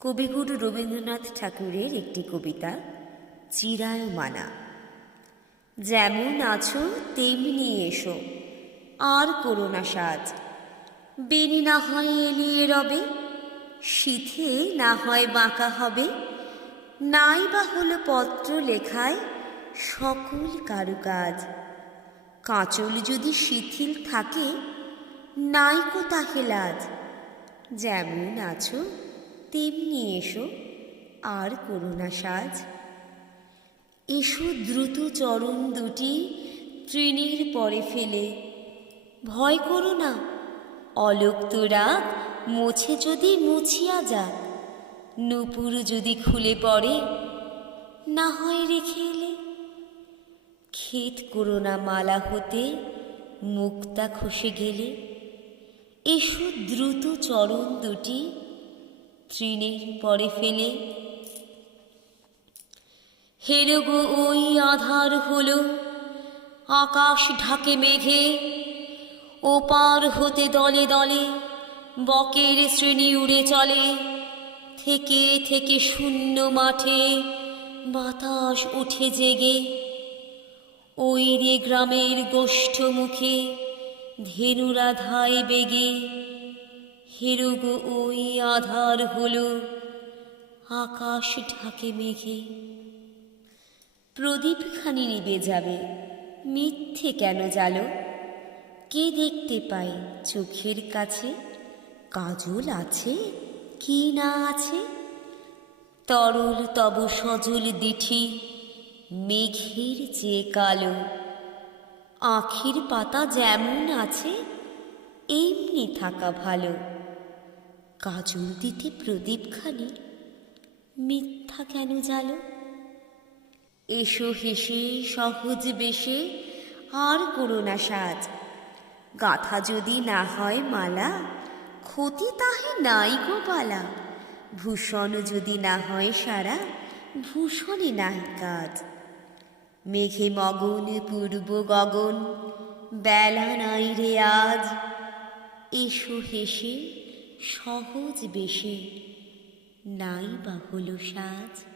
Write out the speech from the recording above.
কবিগুরু রবীন্দ্রনাথ ঠাকুরের একটি কবিতা, চিরায়মানা। যেমন আছো, তেমনি এসো, আর করোনা সাজ। বেনি না হয় এলিয়ে রবে শীতে না হয় বাঁকা হবে। নাই বা হলো পত্র লেখায় সকল কারুকাজ। কাঁচল যদি শিথিল থাকে নাইকো তাহে লাজ। যেমন আছো তেমনি এসো, আর করোনা সাজ। এসো দ্রুত চরণ দুটি তৃণীর পরে ফেলে। ভয় করো না, অলোক তোরা মুছে যদি মুছিয়া যাক। নূপুর যদি খুলে পড়ে, না হয় রেখে এলে। ক্ষেত করোনা মালা হতে, মুক্তা খসে গেলে। এসো দ্রুত চরণ দুটি তৃণের পরে ফেলে। হেরগো ওই আধার হল আকাশ ঢাকে মেঘে, ওপার হতে দলে দলে বকের শ্রেণি উড়ে চলে। থেকে থেকে শূন্য মাঠে বাতাস উঠে জেগে, ওই রে গ্রামের গোষ্ঠ মুখে ধেনুরা ধায় বেগে। হেরুগো ওই আধার হলো। আকাশ ঢাকে মেঘে। প্রদীপখানি নিবে যাবে। মিথ্যে কেন জালো? কে দেখতে পায় চোখের কাছে? কাজল আছে কি না আছে? তরল তব সজল দিঠি, মেঘের যে কালো। আখির পাতা যেমন আছে, এমনি থাকা ভালো। কাজল দিতে প্রদীপখানি মিথ্যা কেন জালো এসো হেসে, সহজ বেশে, আর করো না সাজ। গাথা যদি না হয় মালা, ক্ষতি তাহে নাই গো পালা। ভূষণ যদি না হয় সারা, ভূষণে নাই কাজ। মেঘে মগন, পূর্ব গগন, বেলা নাই রে আজ। এসো হেসে সহজ বেশে নাই বা হলো সাজ।